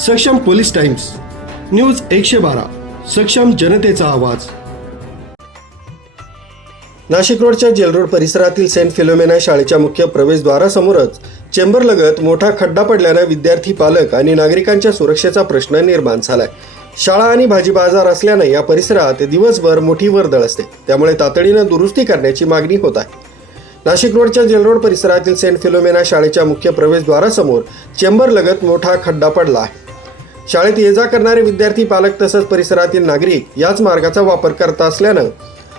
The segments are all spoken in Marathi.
सक्षम पोलीस टाइम्स न्यूज 112 सक्षम जनतेचा आवाज। नाशिक रोडच्या जेल रोड परिसरातील सेंट फिलोमेना शाळेच्या मुख्य प्रवेशद्वारासमोरच चेंबरलगत मोठा खड्डा पडल्याने विद्यार्थी, पालक आणि नागरिकांच्या सुरक्षेचा प्रश्न निर्माण झालाय। शाळा आणि भाजी बाजार असल्याने या परिसरात दिवसभर मोठी वर्दळ असते, त्यामुळे तातडीने दुरुस्ती करण्याची मागणी होत आहे। नाशिक रोडच्या जेल रोड परिसरातील सेंट फिलोमेना शाळेच्या मुख्य प्रवेशद्वारासमोर चेंबरलगत मोठा खड्डा पडला आहे। शाळेत ये जा करणारे विद्यार्थी, पालक तसंच परिसरातील नागरिक याच मार्गाचा वापर करत असल्यानं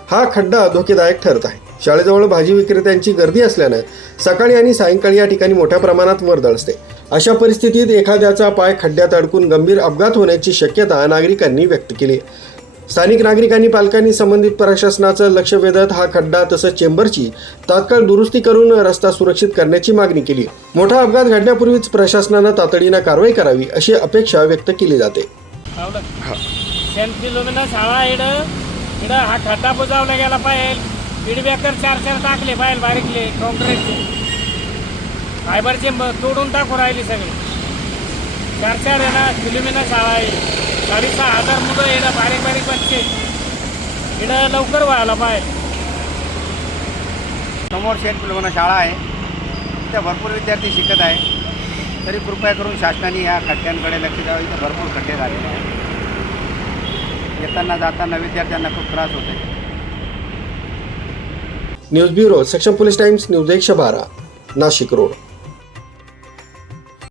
हा खड्डा धोकेदायक ठरत आहे। शाळेजवळ भाजी विक्रेत्यांची गर्दी असल्यानं सकाळी आणि सायंकाळी या ठिकाणी मोठ्या प्रमाणात वर्दळ असते। अशा परिस्थितीत एखाद्याचा पाय खड्ड्यात अडकून गंभीर अपघात होण्याची शक्यता नागरिकांनी व्यक्त केली। स्थानिक नागरिकांनी, पालकांनी संबंधित प्रशासनाचं लक्ष वेधत हा खड्डा तसंच चेंबरची तात्काळ दुरुस्ती करून रस्ता सुरक्षित करण्याची मागणी केली। मोठा अपघात घडण्यापूर्वीच प्रशासनानं तातडीनं कारवाई करावी अशी अपेक्षा व्यक्त केली जाते। सेंट फिलोमेना शाळा इकडं हा खड्डा बुजवला गेला पाहिजे। फीडबॅकर 4 टाकले पाहिजे, बारीकले कॉन्क्रीटचे फायबरचे तोडून टाकू राहिली सगळे। 4 आहे ना, फिलोमेना शाळा आहे, 6,500 मुलं येणं, बारीक बच्चे इकडं लवकर व्हायला पाहिजे। समोर सेंट फिलोमेना शाळा आहे, तिथे भरपूर विद्यार्थी शिकत आहे। तरी कृपया करून शासनाने या खड्ड्यांकडे लक्ष द्यावं। इथे भरपूर खड्डे झालेले आहेत, येताना जाताना विद्यार्थ्यांना खूप त्रास होतो आहे। न्यूज ब्युरो, सक्षम police times, news 112 Nashik road.